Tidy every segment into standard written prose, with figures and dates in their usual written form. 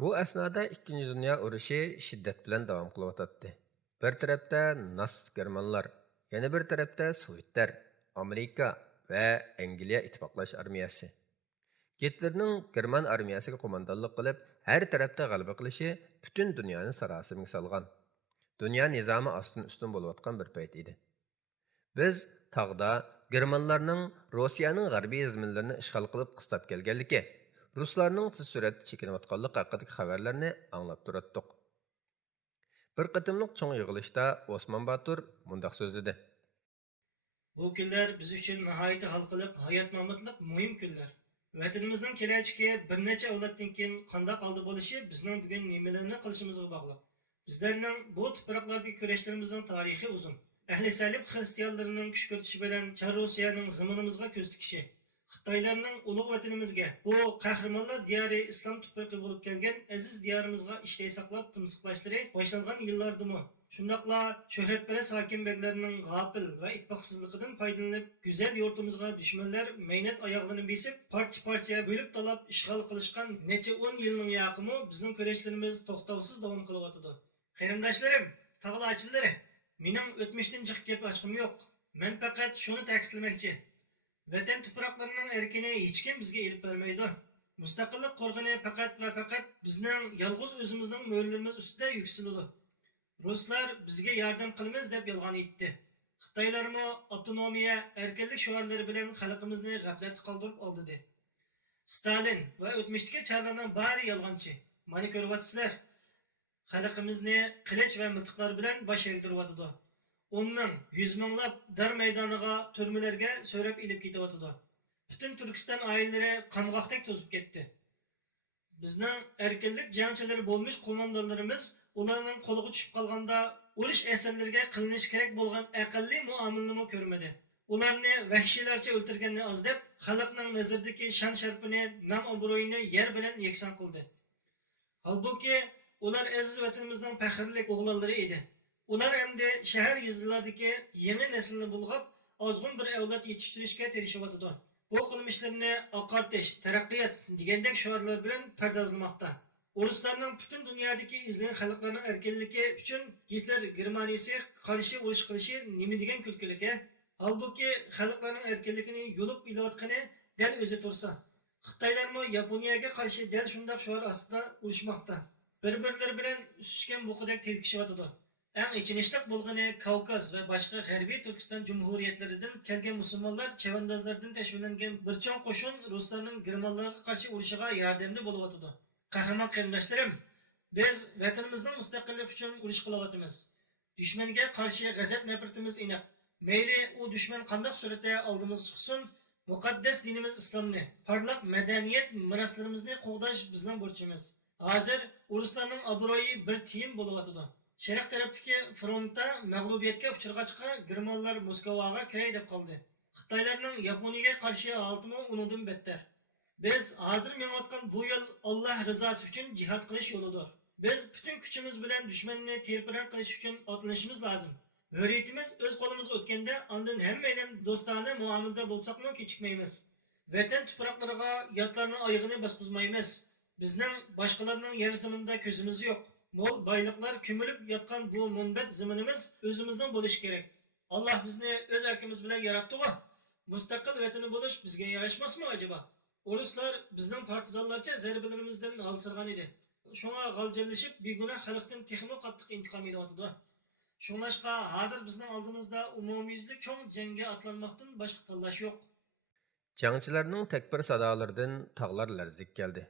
Bu asnoda Ikkinchi dunyo urushi shiddat bilan davom qilyotdi. Bir tarafda natsist germanlar, yana bir tarafda sovetlar, Amerika va Angliya ittifoqlash armiyasi. Gitlerning German armiyasiga qo'mondonlik qilib, har tarafda g'alaba qilishi butun dunyoni sarosimaga solgan. Dunyo nizomi ostin ustun bo'layotgan bir payt edi. Biz tog'da germanlarning Rossiyaning g'arbiy zminlarini ishg'ol qilib qistab kelganligi, ruslarning tez suratda chekinayotganligi haqidagi xabarlarni anglab turatdik. Bir qatimliq cho'ng yig'ilishda Osman Batur mundaq so'zladi. Bu günler biz için nihayet halkılık, hayat mamatlık mühim günler. Vatanımızdan keləcəki bir neçə avlatdan keyin qandaq aldı bolışı bizning bugun nimelerini qilishimizga bog'liq. Bizlarning bu tuproqlardagi kurashlarimizning tarixi uzun. Ahli salib xristianlarining kuch ko'rsatishi bilan Char Rossiyaning zamonimizga ko'z tikishi, Xitoylarning ulug' vatanimizga, bu qahramonlar diyori islom tuproqi bo'lib kelgan aziz diyorimizga ishtay saqlab timsiqlashlari boshlangan yillardimi shundoqla shuhratparast hokimberlarning g'ofil va ittifoqsizligidan foydalanib go'zal yurtimizga dushmanlar maynat oyoqlarini besib parcha parcha bo'lib talab ishg'ol qilishgan necha 10 yilning yoqimi bizning kurashlarimiz to'xtovsiz davom qilyotidi. Qarindoshlarim, tog'lachilari, mening o'tmishdan jiq gap ochqim yo'q. Men faqat shuni ta'kidlamoqchi. Vatan tuproqlarining erkini hech kim bizga elib bermaydi. Mustaqillik qo'rg'ini faqat va faqat bizning yolg'iz o'zimizning mo'llarimiz ustida yuksaladi. Ruslar bizga yordam qilamiz deb yolg'on aytdi. Xitoylarmi avtonomiya, erkinlik shiorlari bilan xalqimizni g'aflatga qoldirib oldi. Stalin va o'tmishdagi charlarning bari yolg'onchi. Mana ko'ryapsizlar. Xalqimizni qilich va miltiqlar bilan bosh egdiryotdi. 10 ming, 100 minglab dar maydoniga, turmalarga so'rab ilib ketyotdi. Butun Turkiston oilalari qamg'oqdek to'zib ketdi. Bizning erkinlik jangchilari bo'lmish qo'mondonlarimiz ularning qo'liga tushib qolganda urush asarlariga qilinish kerak bo'lgan aqlli muomalani ko'rmadi. Ularni vahshiylarcha o'ldirganni oz deb xalqning nazaridagi shon sharpini, nom obro'yini yer bilan yakson qildi. Halbuki ular aziz vatanimizning faxrli o'g'lonlari edi. Ular endi shahar yezdilardagi yangi naslni bulg'ab, ozg'un bir avlod yetishtirishga tirishayotdi. Bu qilmishlarini oqartish, taraqqiyot degandek shiorlar bilan pardozlamoqda. Ruslarning butun dunyodagi izlagan xalqlarning erkinligi uchun Hitler Germaniyasi qarshi urush qilishi nima degan kulkilik? Halbuki xalqlarning erkinligini yulib ilayotgani dal o'zi tursa. Xitoylarmi Yaponiyaga qarshi dal shunday shior ostida urushmoqda. Bir-birlari bilan usishgan buqidek telkishyotdi. Eng ichinishli bo'lgani Kavkaz va boshqa G'arbiy Turkiston jumhuriyatlaridan kelgan musulmonlar chavandozlardan tashkillangan bir cho'ng qo'shin ruslarning germanlarga qarshi urushiga yordamda bo'lyotdi. Qahramon qarindoshlarim, biz vatanimizning mustaqilligi uchun urush qilyapmiz. Dushmanga qarshi g'azab nafratimiz aniq. Mayli u dushman qanday suratda oldimizga chiqsin, muqaddas dinimiz islomni, parlaq madaniyat meroslarimizni qo'g'dash bizning burchimiz. Hozir ruslarning obro'yi bir tiyim bo'lyotdi. Sharq tarafdagi frontda mag'lubiyatga uchrag'achqa germanlar Moskvaga kiray deb qoldi. Xitoylarning Yaponiyaga qarshi oltimi undan bettar. Biz hozir menayotgan bu yo'l Alloh rizosi uchun jihad qilish yo'lidir. Biz butun kuchimiz bilan dushmanni terpiran qilish uchun otlanishimiz lozim. Hurriyatimiz o'z qo'limizga o'tganda ondan hammaylar do'stona muomalada bo'lsaqmi kechikmaymiz. Vatan tuproqlariga yotlarning oyog'ini bosqizmaymiz. Bizning boshqalarning yer zaminida ko'zimiz yo'q. Mol boyliqlar ko'milib yotgan bu munbat zaminimiz o'zimizdan bo'lishi kerak. Alloh bizni o'z erkimiz bilan yaratdi-ku. Mustaqil vatani bo'lish bizga yarashmasmi acaba? Ruslar bizning partizanlarcha zarbalarimizdan halsirgan edi. Shunga g'aljallashib begunoh xalqdan texmo qattiq intiqom olyapti. Shunlashqa hozir bizning oldimizda umumiyuzlik cho'ng jangga atlanmoqdan boshqa tanlash yo'q. Jangchilarning takbir sadolaridan tog'lar larzik keldi.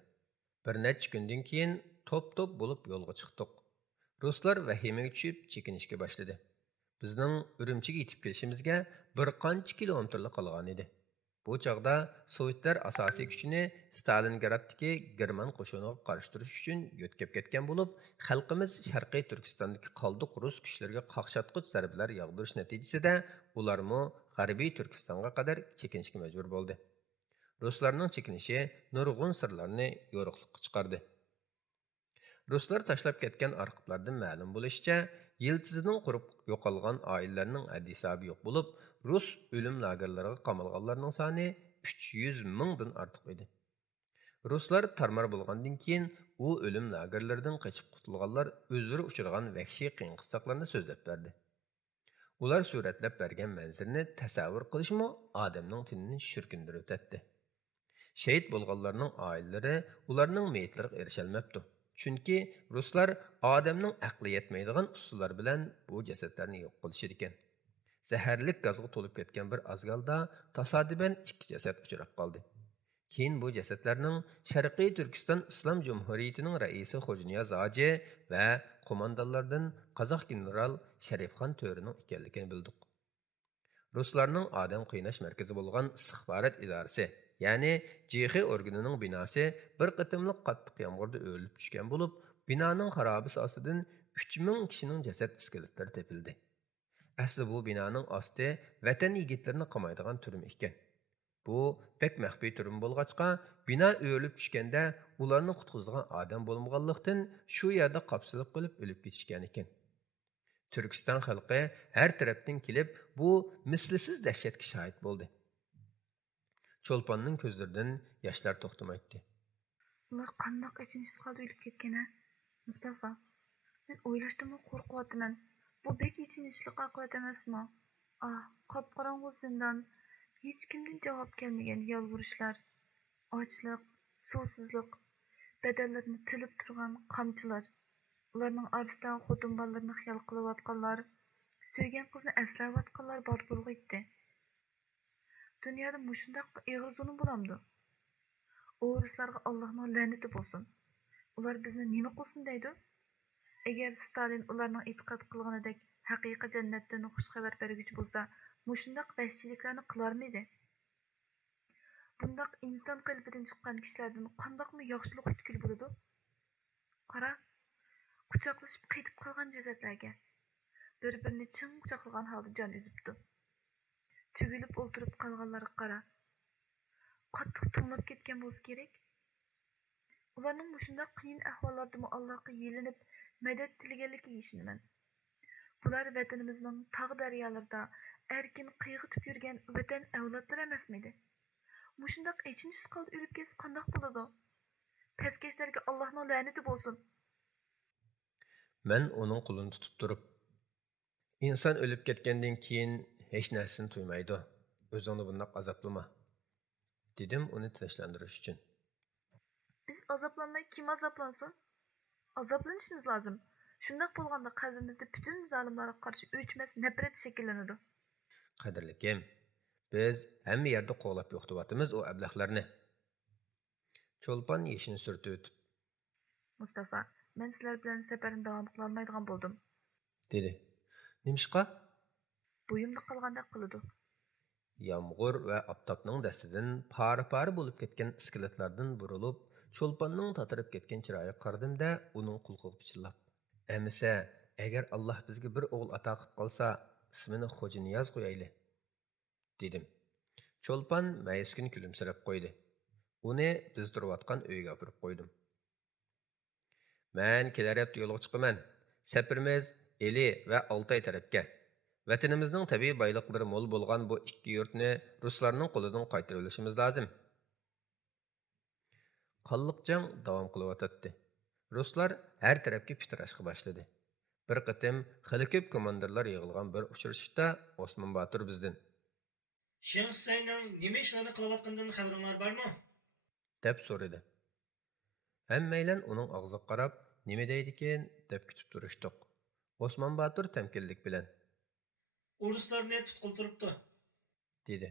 Bir necha kundan keyin top-top bo'lib yo'lga chiqdik. Ruslar vahimaga tushib chekinishga boshladi. Bizning Urumchiga yetib kelishimizga bir qancha kilometrlik qolgan edi. Bu chaqda Sovetlar asosiy kuchini Stalingraddagi German qo'shiniga qarshi turish uchun yo'tkab ketgan bo'lib, xalqimiz Sharqiy Turkistondagi qoldiq rus kuchlariga qaqshatqich zarbalar yog'dirish natijasida ularmi G'arbiy Turkistonga qadar chekinishga majbur bo'ldi. Ruslarning chekinishi nurg'un sirlarni yo'riqlikka chiqardi. Ruslar tashlab ketgan arxivlardan ma'lum bo'lishicha, yiltizining qurib yo'qolgan oilalarning addi-hisobi yo'q bo'lib, rus o'lim lagerlariga qamalganlarning soni 300 mingdan ortiq edi. Ruslar tarmar bo'lgandan keyin u o'lim lagerlaridan qochib qutulganlar o'zlari uchragan vahshiy qiyin qistoqlarni so'zlab berdi. Ular suratlab bergan manzarni tasavvur qilishmi odamning tinini shirkindirib o'tadi. Şehit bo'lganlarning oilalari ularning meyitlariga erisholmabdi. Chunki ruslar odamning aqli yetmaydigan usullar bilan bu jasadlarni yo'q qilishar ekan. Zaharlik gazga to'lib ketgan bir azgalda tasodiban ikki jasad uchrab qoldi. Keyin bu jasadlarning Sharqiy Turkiston Islom Jumhuriyatining raisi Xo'janiyoz Hoji va qo'mondonlardan Qozoq general Sharifxon To'rining ekanligini bildik. Ruslarning odam qiynash markazi bo'lgan istixborot idorasi, ya'ni JX organining binosi bir qitimliq qattiq yomg'irda o'rilib tushgan bo'lib, binoning xarobasi ostidan 3000 kishining jasad iskeletlari topildi. Asli bu binoning osti vatan yigitlarini qamaydigan turum ekan. Bu pek maxfiy turum bo'lg'achqa, bino o'rilib tushganda ularni qutqizgan odam bo'lmaganlikdan shu yerda qapsilib qilib o'lib ketishgan ekan. Türkiston xalqi har tarafdan kelib bu mislisiz dahshatga shohid bo'ldi. Cho'lponning ko'zlaridan yoshlar to'xtamaydi. Ular qandoq ichinishsiz qoldi o'lib ketgan ha? Mustafa, men o'ylashdan qo'rqyapman. Bu bek ichinishli oqibat emasmi? Qop-qorong'u zindon, hech kimdan javob kelmagan yolvurishlar, ochliq, suvsizlik, bedellarini tilib turgan qamchilar. Ularning orasidan xotin bolalarini xiyol qilayotganlar, suygan qizni eslayotganlar bor bo'lg'iydi. Dunyoda mushundaq ig'ir zulm bo'lamdi. O ruslarga Allohning la'nati bo'lsin. Ular bizni nima qilsin deydi? Agar Stalin ularning e'tiqod qilganidek haqiqiy jannatdan xush xabar berguchi bo'lsa, mushundaq vahshiyliklarni qilarmidi? Bundaq inson qalbidan chiqqan kishilardan qandoqmi yaxshilik yutkul bo'ladi? Qara, quchoqlashib qaytib qolgan jasadlarga bir-birini chin quchoqlagan holda jon uzibdi. Tugilib o'ltirib qolganlarga qara. Qattiq to'nlab ketgan bo'lsa kerak. Ularning mushundaq qiyin ahvollarda Allohga yelinib madad tilaganligiga ishonaman. Bular vatanimizning tog' daryolarida erkin qiyg'itib yurgan vatan avlodlari emasmidi? Mushundaq ichinishsiz qoldi o'lib ketsa qandoq bo'ladi? Peskashlarga Allohning la'nati bo'lsin. Men uning qo'lini tutib turib, inson o'lib ketgandan keyin hech narsani tuymaydi. O'zingni bundoq azoblama, dedim uni tinchlantirish uchun. Biz azoblanmay kim azoblansin? Azoblanishimiz lozim. Shundoq bo'lganda qalbimizda butun zolimlarga qarshi o'chmas nafrat shakllanadi. Qadrlikim, biz hamma yerda qo'g'lab yo'qotyapmiz u ablahlarni. Cho'lpon yeshini surtib o'tib, Mustafa, men sizlar bilan safarni davom qila olmaydigan bo'ldim, dedi. Nimishqa? Bo'yimda qolgandek qiladi. Yomg'ir va oftobning dastidan pari-pari bo'lib ketgan iskeletlardan burilib, cho'lponning tatirib ketgan chiroyiga qaradim-da, uning qulqiga pichillab. Emisa, agar Alloh bizga bir o'g'il ato qilib qolsa, ismini Xo'janiyoz qo'yayli, dedim. Cho'lpon mayuskin kulimsirab qo'ydi. Uni biz turayotgan uyga olib qo'ydim. Men kelayotgan yo'lga chiqaman. Safarimiz Eli va Oltay tarafga. Vatanimizning tabiiy boyliqlari mo'l bo'lgan bu ikki yurtni ruslarning qo'lidan qaytarib olishimiz lozim. Qonliq jang davom qilyotdi. Ruslar har tarafga pitirashga boshladi. Bir qitim xili ko'p komandirlar yig'ilgan bir uchrashishda Osmon Botur bizdan Shinsayning nima ishlarni qilayotganidan xabaringiz bormi? deb so'radi. Hammaylar uning og'ziga qarab, nima deydikin deb kutib turishdik. Osmon Botur tamkinlik bilan Ruslarni tutqun turibdi, dedi.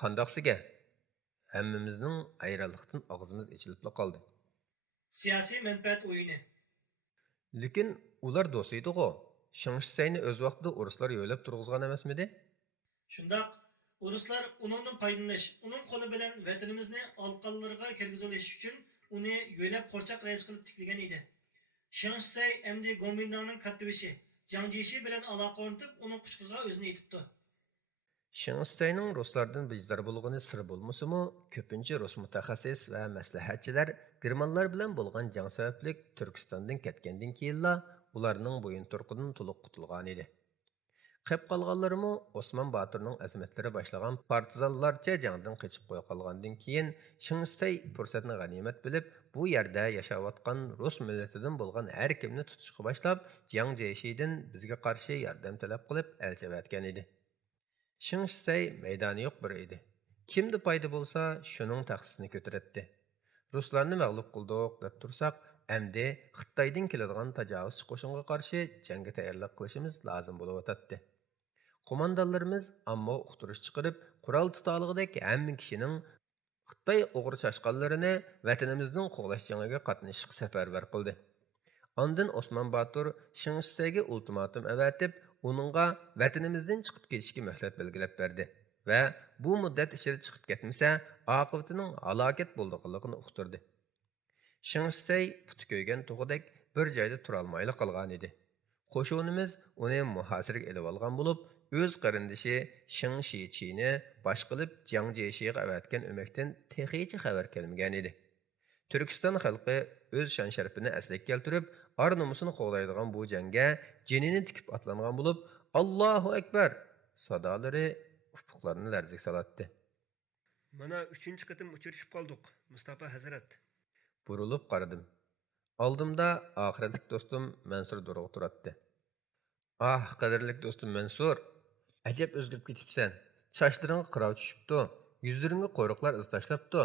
Qandoqsiga? Hammamizning ayronlikdan og'zimiz ichilib qoldi. Siyosiy manfaat o'yini. Lekin ular do'st edi-ku. Shinsayni o'z vaqtida ruslar yo'lab turg'izgan emasmidi? Shundoq, ruslar uningdan foydalanish, uning qo'li bilan vatanimizni alqonlarga kirgizilish uchun uni yo'lab qo'rchoq rais qilib tiklagan edi. Shinsay endi Gomindaning kattibishi Jiang Jishi bilan aloqa o'rnatib, uning quchqiga o'zini yetibdi. Shinsayning ruslardan bezdar bo'lgani sir bo'lmasa-mu, ko'pincha rus mutaxassis va maslahatchilar germanlar bilan bo'lgan jang sababli Turkistondan ketgandan keyinla ularning bo'yin turqidan to'liq qutulgan edi. Qep qalğanlarımı Osman Batur'ның əzəmətləri başlagan partizanlarca jangdan qaçıb qoya qalğandan keyin Şingsay fursatni g'animat bilib bu yerda yashayotgan Rus millatidan bo'lgan har kimni tutishga boshlab Jiang Jiexidan bizga qarshi yordam talab qilib elchivatgan edi. Şingsay maydoni yo'q bir edi. Kimdi payda bo'lsa, shuning taqsisini ko'taradi. Ruslarni mag'lub qildik deb tursak, endi Xitoydan keladigan tajovuzchi qo'shinga qarshi jangga tayyorlik qilishimiz lozim bo'lib o'tadi. Qo'mondonlarimiz ammo uqtirish chiqarib, qurol tutalığıdek hamma kishining Xitoy o'g'ri chashqonlarini vatanimizning qo'g'lash jangiga qatnashishga safarbar qildi. Ondan Osman Batur Şingsayga ultimatum avatib, uningga vatanimizdan chiqib ketishga muhlat belgilab berdi va bu muddat ichida chiqib ketmasa, oqibatining halokat bo'lganligini uqtirdi. Şingsay puti ko'ygan tug'idek bir joyda tura olmayli qolgan edi. Qo'shinimiz uni muhosiraga elib olgan bo'lib, o'z qarindishi Shing Shichini bosh qilib Jiang Jiexiga avatgan o'makdan texicha xabar kelmagan edi. Turkiston xalqi o'z shon sharafini asliga keltirib, ar nomusini qo'g'daydigan bu jangga jinini tikib atlangan bo'lib, Allohu akbar sadolari ufuqlarni larzaga solatdi. Mana 3-chi qatim uchrashib qoldik, Mustafa Hazrat. Burilib qaradim. Oldimda oxiratlik do'stim Mansur Durg'u turibdi. Ah, qadrlik do'stim Mansur, ajab o'zgarib ketibsan. Sochlaring qirov tushibdi, yuzlaringga qo'riqlar iz tashlabdi.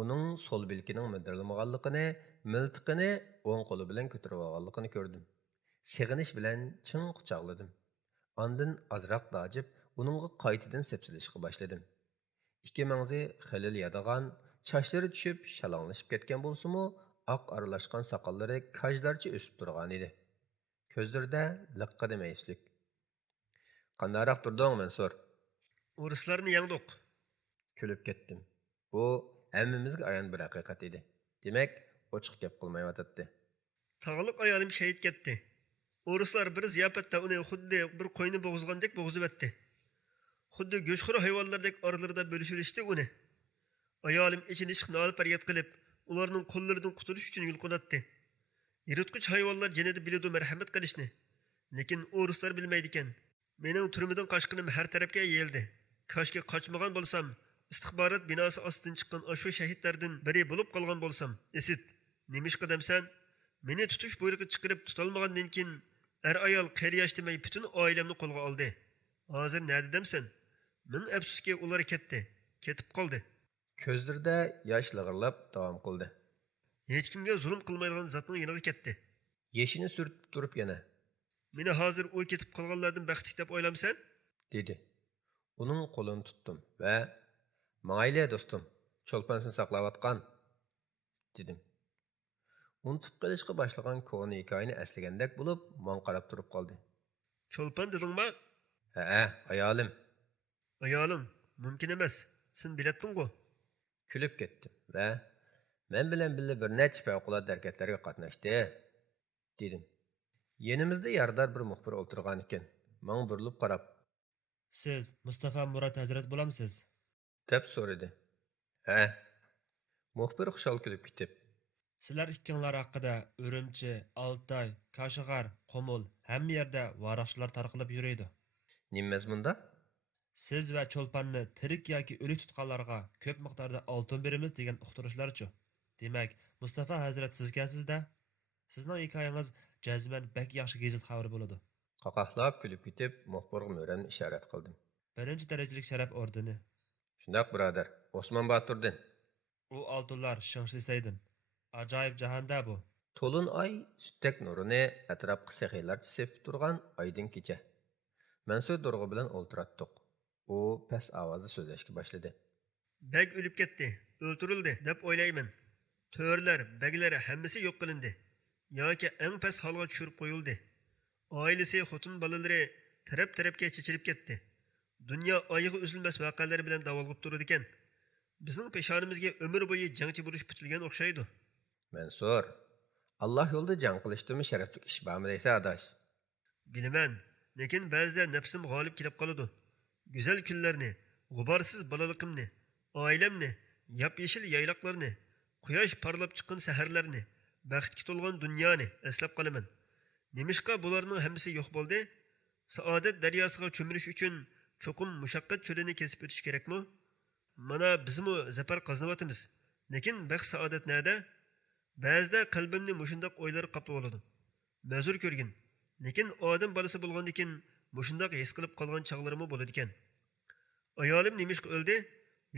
Uning so'l bilkining midirlamaganligini, miltiqini o'ng qo'li bilan ko'tarib olganligini ko'rdim. Sig'inish bilan chin quchoqladim. Ondan azroq dojib, uningga qaytadan sepsilishga boshladim. Ikki mangzi xilil yadagan, sochlari tushib, shalanglashib ketgan bo'lsa-mu, oq aralashgan soqollari kajlarcha o'sib turgan edi. Ko'zlarida liqqa demayslik. Qandaroq turding, Mansur? Ruslarni yengdik. Kulib ketdim. Bu hammamizga ayon bir haqiqat edi. Demak, ochiq gap qilmayotdi. Tağlıq ayolim shahid ketdi. Ruslar bir ziyofatda uni xuddi bir qo'yni bo'g'izgandek bo'g'izib o'tdi. Xuddi go'shxo'r hayvonlardek oralarida bo'lishishdi uni. Ayolim ichini chiqib nolib faryod qilib, ularning qo'llaridan qutulish uchun yulqinatdi. Yiritqich hayvonlar jinida biladi marhamat qilishni. Lekin ruslar bilmaydi ekan. Mening turmidan qochqinim har tarafga yeyildi. Koshki qochmagan bo'lsam, istixborot binosi ostidan chiqqan shu shahidlardan biri bo'lib qolgan bo'lsam, esit, nimishqa demsan, meni tutish buyrug'i chiqarib tutolmagandan keyin ayol qariyash demay butun oilamni qo'lga oldi. Hozir nima demsan? Men afsuski ular ketib qoldi. Ko'zlarida yosh lig'irlab davom qildi. Hech kimga zulm qilmaydigan zotning yoniga ketdi. Yeshini surtib turib yana Meni hozir u ketib qolganlardan baxtli deb o'ylamsan? dedi. Uning qo'lini tutdim va "Mayli do'stim, cho'lpansini saqlayotgan" dedim. Unutib qilishga boshlagan ko'ni hikoyani eslagandek bo'lib, men qarab turib qoldi. Cho'lpan dedingmi? Ha, ayolim. Ayolim, mumkin emas. Sen biletding-ku. Kulib ketdim va men bilan birga bir necha favqulodda harakatlarga qatnashdi, dedim. Yenimizda yardar bir muxbir o'tirgan ekan. Men burilib qarab, Siz Mustafa Murat Hazrat bo'lamsiz? deb so'radi. Ha. Muxbir xushal kulib ketib, Sizlar ikkinglar haqida Urumchi, Altay, Kashgar, Qomul hamma yerda varoqchilar tarqalib yuradi. "Nim mazmunda?" Siz va Cho'lpanni tirik yoki o'lik tutqanlarga ko'p miqdorda oltin beramiz degan uqtirishlarchi. Demak, Mustafa Hazrat sizgansizda. Sizning hikoyangiz jazman bak yaxshi gazet xabari bo'ladi. Qaqahlab kulib ketib, muxbirga mo'ran ishorat qildim. Birinchi darajalik sharaf ordeni. Shundoq birodar, Osman Baturdan. U oltinlar Shingshisaydin. Ajoyib jahonda bu. To'lin oy sutdek nurini atrofga sahiylarcha sepib turgan oydin kecha. Mansur Durg'u bilan o'ltiratdik. U past ovozda so'zlashga boshladi. Beg o'lib ketdi, o'ltirildi deb o'ylayman. To'rlar, baglar hammasi yo'q qilindi. Yoki eng past holga tushirib qo'yildi. Oilasi, xotin bolalari taraf-tarafga chechilib ketdi. Dunyo oyig'i uzilmas voqealar bilan davolg'ib turadi ekan. Bizning peshonimizga umr bo'yi jangchi bo'lish bitilgan o'xshaydi. Mansur, Alloh yo'lida jang qilishdimi sharafli ish bormi deysa adosh? Bilaman, lekin ba'zida nafsim g'olib kelib qoladi. Go'zal kunlarni, g'uborsiz bolaliqimni, oilamni, yap-yeshil yayloqlarni, quyosh parlab chiqqan saharlarni, baxtga to'lgan dunyoni eslab qolaman. Nimishqa bularning hammasi yo'q bo'ldi? saodat daryosiga cho'milish uchun cho'qim mushaqqat cho'lini kesib o'tish kerakmi? Mana bizmi zafar qozonyapmiz. Lekin baxt saodat nada? Ba'zida qalbimni mushundoq o'ylar qapib oladi. Ma'zur ko'rgin. Lekin odam bolasi bo'lgandan keyin mushundoq his qilib qolgan chog'larimi bo'ladi ekan. Ayolim nimishqa o'ldi?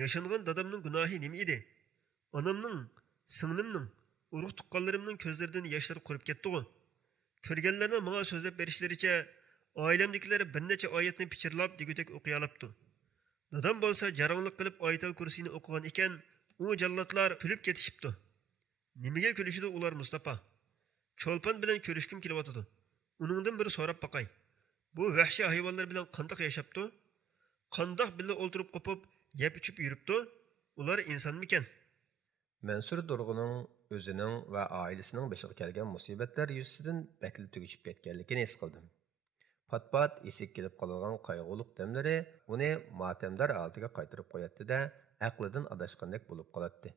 Yashangan dadamning gunohi nima edi? Onamning, singlimning, urug' tuqqanlarimning ko'zlaridan yoshlar qurib ketdi-ku. Ko'rganlarning menga so'zlab berishlaricha, oilamdagilar bir necha oyatni pichirlab degudek o'qiy olibdi. Dadam bo'lsa jaranglik qilib oyatul kursini o'qigan ekan, u jallatlar kulib ketishibdi. Nimaga kulishidi ular Mustafa? Cho'lpon bilan ko'rishkim kelyotdi. Uningdan bir so'rab boqay. Bu vahshiy hayvonlar bilan qandoq yashapti? Qandoq birga o'ltirib qopib, yeb ichib yuribdi? Ular insonmikan? Mansur Durg'uning o'zining va oilasining boshiga kelgan musibatlar yuzasidan bakli tugishib ketganligini his qildim. Pat-pat esik kelib qolgan qayg'uliq damlari uni motamdor holatiga qaytarib qo'yatdi-da, aqlidan adashgandek bo'lib qolatdi.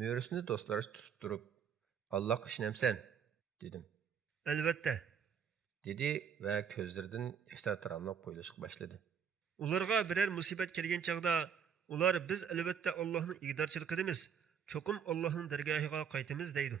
Mo'risini do'stlari tutib turib, "Allohga ishonamsan?" dedim. Albatta. Dedi va ko'zlaridan yoshlar taramlab qo'yilishga boshladi. Ularga biror musibat kelgan chaqda ular biz albatta Allohning igdorchiligidamiz, cho'qim Allohning dargohiga qaytamiz deydi.